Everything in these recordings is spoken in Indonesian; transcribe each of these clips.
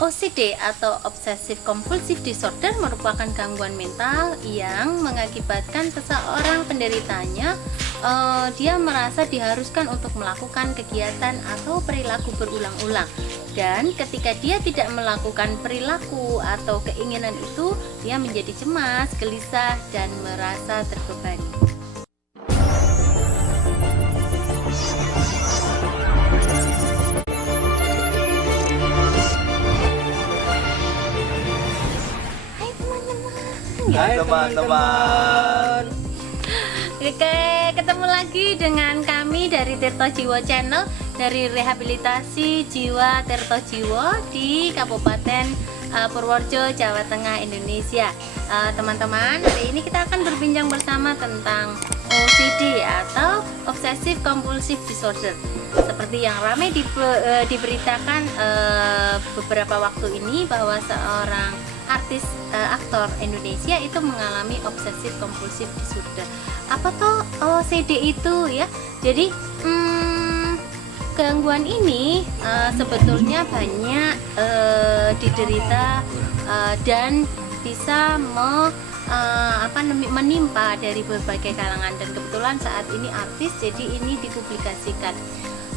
OCD atau Obsessive Compulsive Disorder merupakan gangguan mental yang mengakibatkan seseorang penderitanya dia merasa diharuskan untuk melakukan kegiatan atau perilaku berulang-ulang, dan ketika dia tidak melakukan perilaku atau keinginan itu, dia menjadi cemas, gelisah, dan merasa terbebani. Hai teman-teman. Oke, ketemu lagi dengan kami dari Tirto Jiwo Channel, dari Rehabilitasi Jiwa Tirto Jiwo di Kabupaten Purworejo, Jawa Tengah, Indonesia. Teman-teman, hari ini kita akan berbincang bersama tentang OCD atau Obsessive Compulsive Disorder. Seperti yang ramai diberitakan beberapa waktu ini bahwa seorang artis aktor Indonesia itu mengalami obsessive compulsive disorder. Apa tuh OCD itu ya? Jadi gangguan ini sebetulnya banyak diderita dan bisa menimpa dari berbagai kalangan, dan kebetulan saat ini artis, jadi ini dipublikasikan.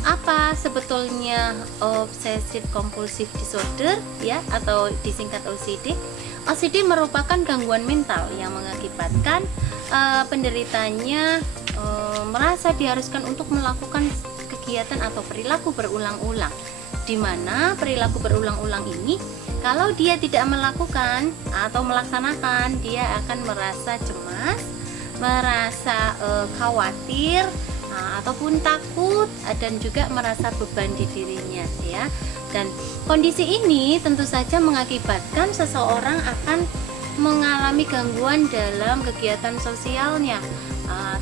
Apa sebetulnya Obsessive Compulsive Disorder ya, atau disingkat OCD? OCD merupakan gangguan mental yang mengakibatkan penderitanya merasa diharuskan untuk melakukan kegiatan atau perilaku berulang-ulang, di mana perilaku berulang-ulang ini kalau dia tidak melakukan atau melaksanakan, dia akan merasa cemas, merasa khawatir, ataupun takut, dan juga merasa beban di dirinya ya. Dan kondisi ini tentu saja mengakibatkan seseorang akan mengalami gangguan dalam kegiatan sosialnya,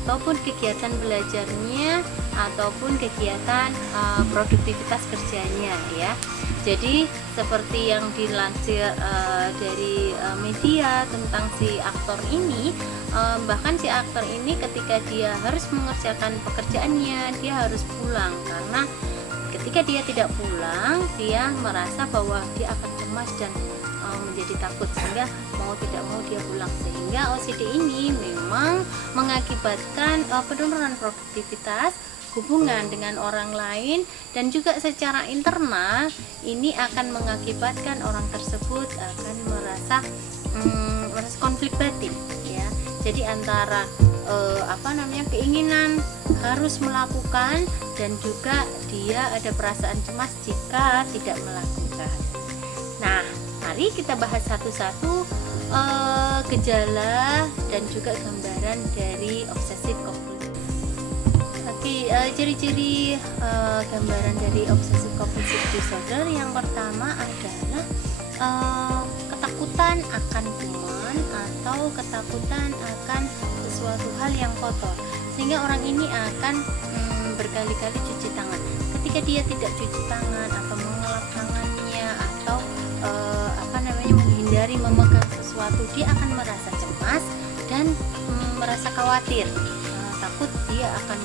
ataupun kegiatan belajarnya, ataupun kegiatan produktivitas kerjanya ya. Jadi seperti yang dilansir dari media tentang si aktor ini, bahkan si aktor ini ketika dia harus mengerjakan pekerjaannya, dia harus pulang, karena ketika dia tidak pulang, dia merasa bahwa dia akan cemas dan menjadi takut, sehingga mau tidak mau dia pulang. Sehingga OCD ini memang mengakibatkan penurunan produktivitas, hubungan dengan orang lain, dan juga secara internal ini akan mengakibatkan orang tersebut akan merasa konflik batin ya. Jadi antara keinginan harus melakukan, dan juga dia ada perasaan cemas jika tidak melakukan. Nah, mari kita bahas satu-satu gejala dan juga gambaran dari obsessive compulsive. Oke, ciri-ciri gambaran dari obsessive compulsive disorder yang pertama adalah ketakutan akan kuman atau ketakutan akan sesuatu hal yang kotor, sehingga orang ini akan berkali-kali cuci tangan. Ketika dia tidak cuci tangan atau mengelap tangannya atau menghindari memegang sesuatu, dia akan merasa cemas dan merasa khawatir, takut dia akan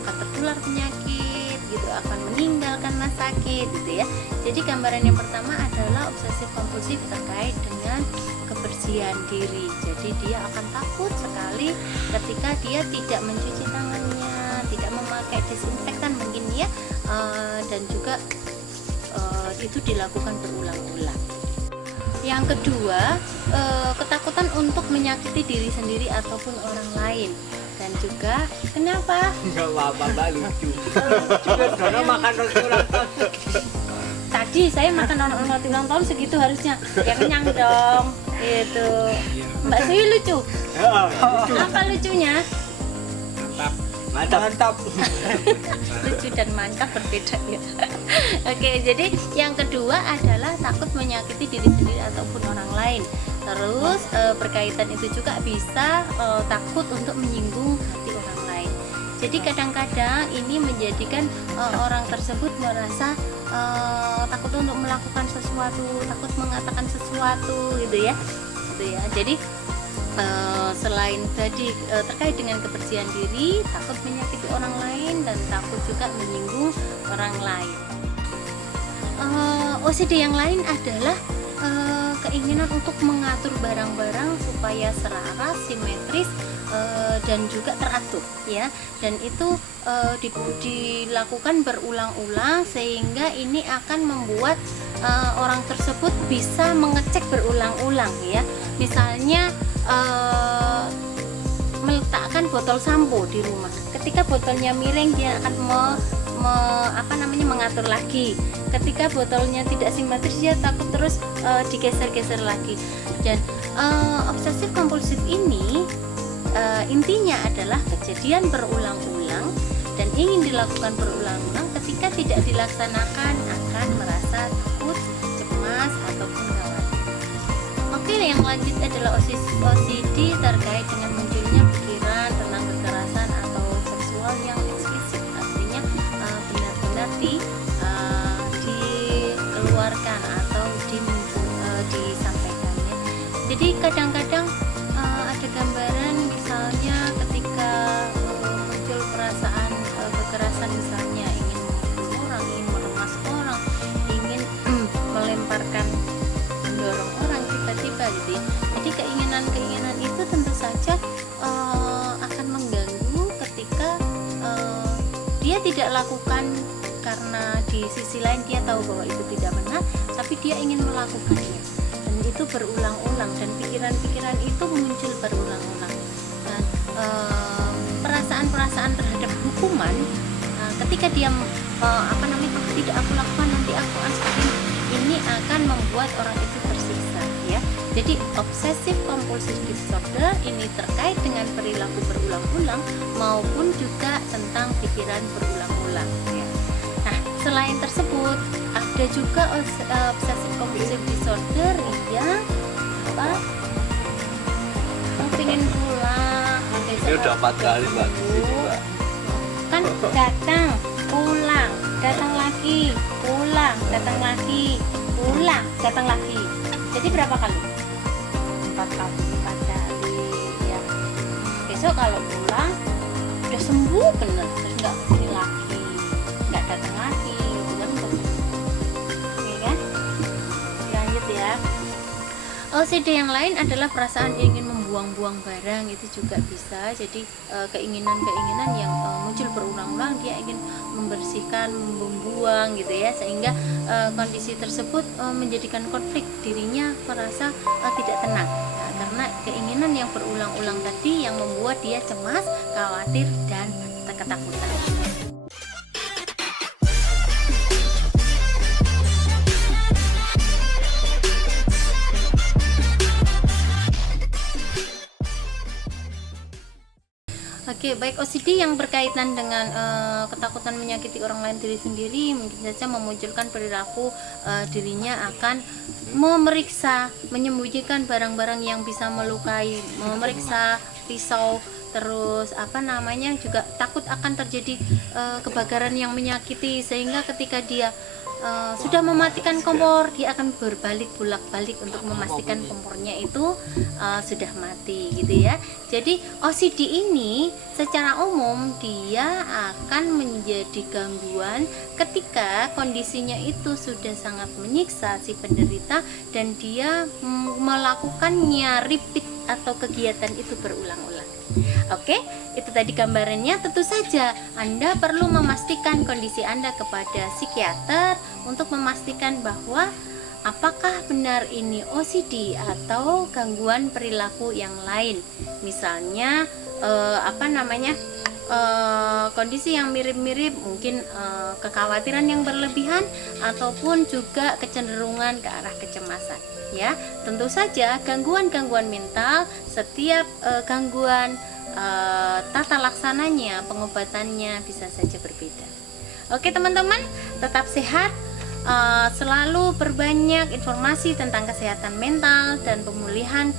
akan tertular penyakit gitu, akan meninggal karena sakit gitu ya. Jadi gambaran yang pertama adalah obsesif kompulsif terkait dengan kebersihan diri. Jadi dia akan takut sekali ketika dia tidak mencuci tangannya, tidak memakai disinfektan mungkin ya, dan juga itu dilakukan berulang-ulang. Yang kedua, ketakutan untuk menyakiti diri sendiri ataupun orang lain. Dan juga kenapa? Enggak apa-apa, Mbak, lucu. Karena makan roti ulang tahun. Tadi saya makan roti ulang tahun segitu harusnya. Ya kenyang dong. Gitu. Mbak Sui lucu. Ya, lucu. Apa lucunya? Mantap. Lucu dan mantap berbeda ya. Oke, jadi yang kedua adalah takut menyakiti diri sendiri ataupun orang lain. Terus berkaitan itu juga bisa takut untuk menyinggung hati orang lain. Jadi kadang-kadang ini menjadikan orang tersebut merasa takut untuk melakukan sesuatu, takut mengatakan sesuatu gitu ya. Jadi selain tadi terkait dengan kebersihan diri, takut menyakiti orang lain, dan takut juga menyinggung orang lain. OCD yang lain adalah keinginan untuk mengatur barang-barang supaya selaras, simetris, dan juga teratur ya, dan itu dilakukan berulang-ulang sehingga ini akan membuat orang tersebut bisa mengecek berulang-ulang ya. Misalnya meletakkan botol sampo di rumah, ketika botolnya miring dia akan mengatur lagi, ketika botolnya tidak simetris dia takut terus digeser-geser lagi. Dan obsesif kompulsif ini intinya adalah kejadian berulang-ulang dan ingin dilakukan berulang-ulang. Ketika tidak dilaksanakan akan merasa takut, cemas ataupun khawatir. Oke, yang lanjut adalah OCD terkait dengan munculnya pikiran tentang kekerasan atau seksual yang eksplisit, artinya benar-benar dikeluarkan atau disampaikan ya. Jadi kadang-kadang ada gambaran misalnya ketika muncul perasaan kekerasan, misalnya ingin memukul orang, ingin meremas orang, ingin melemparkan, mendorong orang tiba-tiba gitu ya. Jadi keinginan-keinginan itu tentu saja akan mengganggu ketika dia tidak lakukan karena di sisi lain dia tahu bahwa itu tidak benar, tapi dia ingin melakukannya, dan itu berulang-ulang, dan pikiran-pikiran itu muncul berulang-ulang. Dan perasaan-perasaan terhadap hukuman ketika dia tidak aku lakukan, nanti aku akan seperti ini akan membuat orang itu tersiksa ya. Jadi obsesif compulsive disorder ini terkait dengan perilaku berulang-ulang maupun juga tentang pikiran berulang-ulang ya. Nah, selain tersebut ada juga obsesif compulsive disorder yang pengen pulang. Ini udah 4 kali Mbak di sini Mbak. Kan datang, pulang, datang lagi, pulang, datang lagi, pulang, datang lagi. Jadi berapa kali? 4 kali. 4 kali ya. Besok kalau pulang udah sembuh bener, terus nggak kesini lagi, nggak datang lagi, bener kan? Oke kan? Lanjut ya. OCD yang lain adalah perasaan ingin membuang-buang barang, itu juga bisa. Jadi keinginan-keinginan yang muncul berulang-ulang, dia ingin membersihkan, membuang gitu ya, sehingga kondisi tersebut menjadikan konflik, dirinya merasa tidak tenang karena keinginan yang berulang-ulang tadi yang membuat dia cemas, khawatir, dan ketakutan. Oke, baik OCD yang berkaitan dengan ketakutan menyakiti orang lain, diri sendiri, mungkin saja memunculkan perilaku dirinya akan memeriksa, menyembunyikan barang-barang yang bisa melukai, memeriksa pisau, terus juga takut akan terjadi kebakaran yang menyakiti, sehingga ketika dia sudah mematikan kompor, dia akan berbalik bolak-balik untuk memastikan kompornya itu sudah mati gitu ya. Jadi OCD ini secara umum dia akan menjadi gangguan ketika kondisinya itu sudah sangat menyiksa si penderita dan dia melakukannya repeat atau kegiatan itu berulang-ulang. Oke, itu tadi gambarannya. Tentu saja Anda perlu memastikan kondisi Anda kepada psikiater untuk memastikan bahwa apakah benar ini OCD atau gangguan perilaku yang lain. Misalnya kondisi yang mirip-mirip, mungkin kekhawatiran yang berlebihan ataupun juga kecenderungan ke arah kecemasan. Ya, tentu saja gangguan-gangguan mental, setiap gangguan tata laksananya, pengobatannya bisa saja berbeda. Oke teman-teman, tetap sehat, selalu perbanyak informasi tentang kesehatan mental dan pemulihan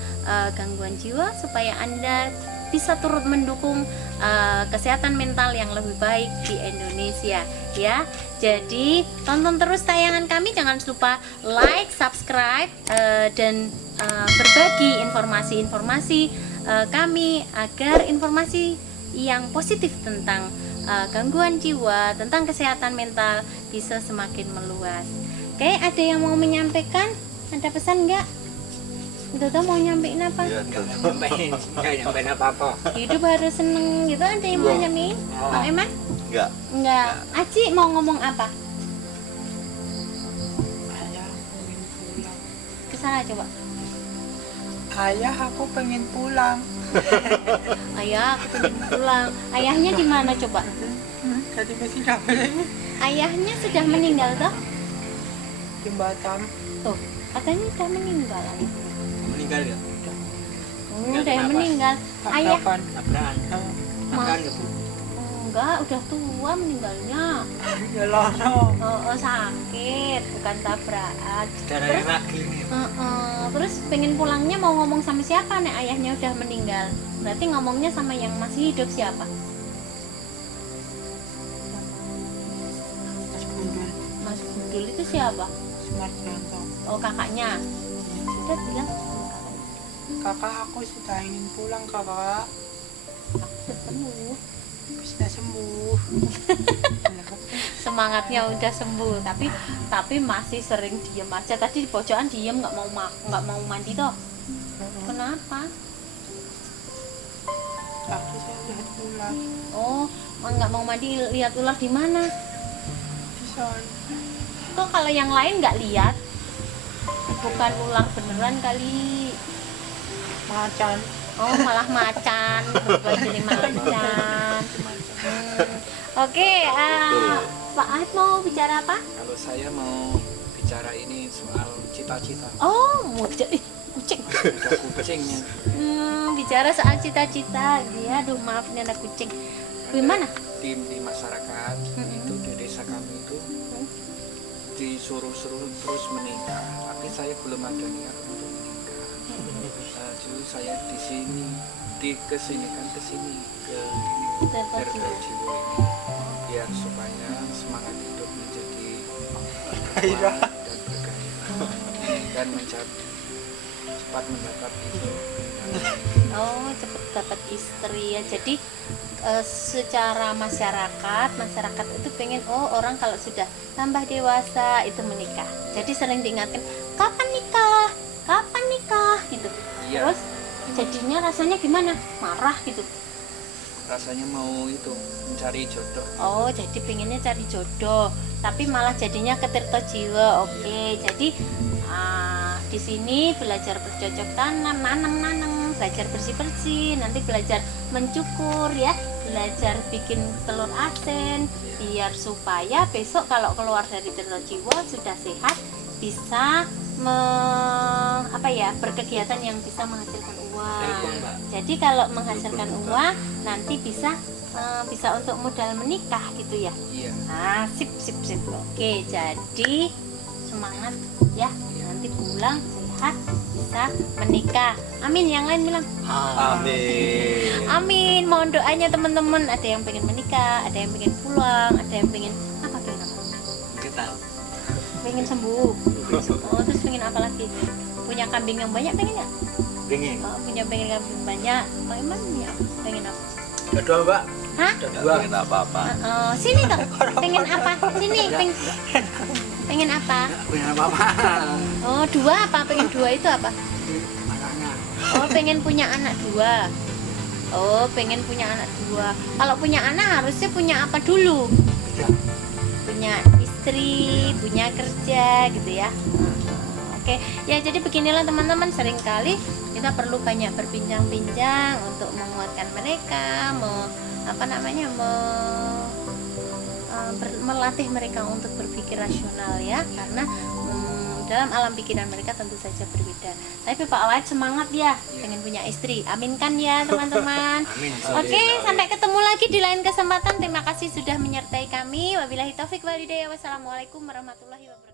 gangguan jiwa supaya Anda bisa turut mendukung kesehatan mental yang lebih baik di Indonesia ya. Jadi tonton terus tayangan kami, jangan lupa like, subscribe, dan berbagi informasi-informasi kami agar informasi yang positif tentang gangguan jiwa, tentang kesehatan mental bisa semakin meluas. Oke, ada yang mau menyampaikan? Ada pesan nggak? Itu mau nyampein apa? Iya, Nggak nyampein apa-apa. Hidup harus seneng gitu. Ada yang mau nyampein? Bang Eman? enggak. Enggak. Aci mau ngomong apa? Ayah pengen pulang. Kesana coba. Ayah aku pengen pulang. Ayah, aku pengen pulang. Ayahnya di mana coba? Tadi masih dapet Ayahnya sudah meninggal toh? di Batam. Tuh, katanya sudah meninggal. Meninggal ya? Udah yang meninggal. Ayah Kapan? Tabrakan. Makan ya Bu? enggak, udah tua meninggalnya. Ya lono. Oh, sakit, bukan tabrakan. Darahnya lagi nih. Terus pengen pulangnya mau ngomong sama siapa nih? Ayahnya udah meninggal. Berarti ngomongnya sama yang masih hidup siapa? Mas Gundul. Mas Gundul itu siapa? Sumartanto. Oh, kakaknya. Udah bilang sama kakaknya. Kakak aku sudah ingin pulang kakak. Aku udah sembuh. Sudah sembuh. Semangatnya udah sembuh, tapi masih sering diem aja. Tadi di pojokan diem nggak mau mandi toh. Kenapa? Aku saya lihat ular Oh, nggak mau mandi, lihat ular di mana? di sana. Kok kalau yang lain nggak lihat? Bukan ular beneran kali. Macan. Oh, malah macan, berubah jadi macan. Oke, Pak Ahmad mau bicara apa? Kalau saya mau bicara ini soal cita-cita. Oh, mau bicara, kucing. Ada kucingnya. Bicara soal cita-cita. Dia, aduh maaf ini ada kucing. Gimana? Di masyarakat itu di desa kami itu disuruh-suruh terus menikah, tapi saya belum ada niat untuk menikah. Dulu saya di sini, ke sini ke Dargajiwo ini, biar supaya semangat hidup menjadi kuat dan bergairah dan cepat mendapat istri. Oh, cepet dapat istri ya. Jadi secara masyarakat itu pengen orang kalau sudah tambah dewasa itu menikah. Jadi sering diingatkan kapan nikah gitu. Iya. Terus jadinya rasanya gimana? Marah gitu. Rasanya mau itu mencari jodoh. Oh, jadi pengennya cari jodoh, tapi malah jadinya ketirto jiwa. Oke, jadi di sini belajar bercocok tanam, nanam, belajar bersih-bersih, nanti belajar mencukur ya, belajar bikin telur asin, biar supaya besok kalau keluar dari tirto jiwa sudah sehat, bisa berkegiatan yang bisa menghasilkan uang. Jadi kalau menghasilkan uang nanti bisa untuk modal menikah gitu ya. Iya. Sip. Oke, jadi semangat ya, nanti pulang sehat bisa menikah. Amin. Yang lain bilang Amin. amin. Mohon doanya teman-teman. Ada yang pengen menikah, ada yang pengen pulang, ada yang pengen apa? Kita. Pengen sembuh. Oh, terus pengen apa lagi? Punya kambing yang banyak pengen nggak? Pengen. Oh, punya pengen kambing banyak. Pak Iman ya pengen apa? Ada dua Mbak. Hah? Ada Enggak dua. pengen apa-apa. Sini toh. Pengen apa? Sini. Pengen apa? Pengen apa-apa. Oh, dua apa? Pengen dua itu apa? Makanya. Oh, pengen punya anak dua. Oh, pengen punya anak dua. Kalau punya anak harusnya punya apa dulu? Punya istri, punya kerja gitu ya. Oke, ya jadi beginilah teman-teman, seringkali kita perlu banyak berbincang-bincang untuk menguatkan mereka, melatih mereka untuk berpikir rasional ya, karena dalam alam pikiran mereka tentu saja berbeda. Tapi Pak Awad semangat ya, pengen punya istri. Aminkan ya teman-teman. Amin. Oke, sampai ketemu lagi di lain kesempatan. Terima kasih sudah menyertai kami. Wabillahi taufik walhidayah. Wassalamualaikum warahmatullahi wabarakatuh.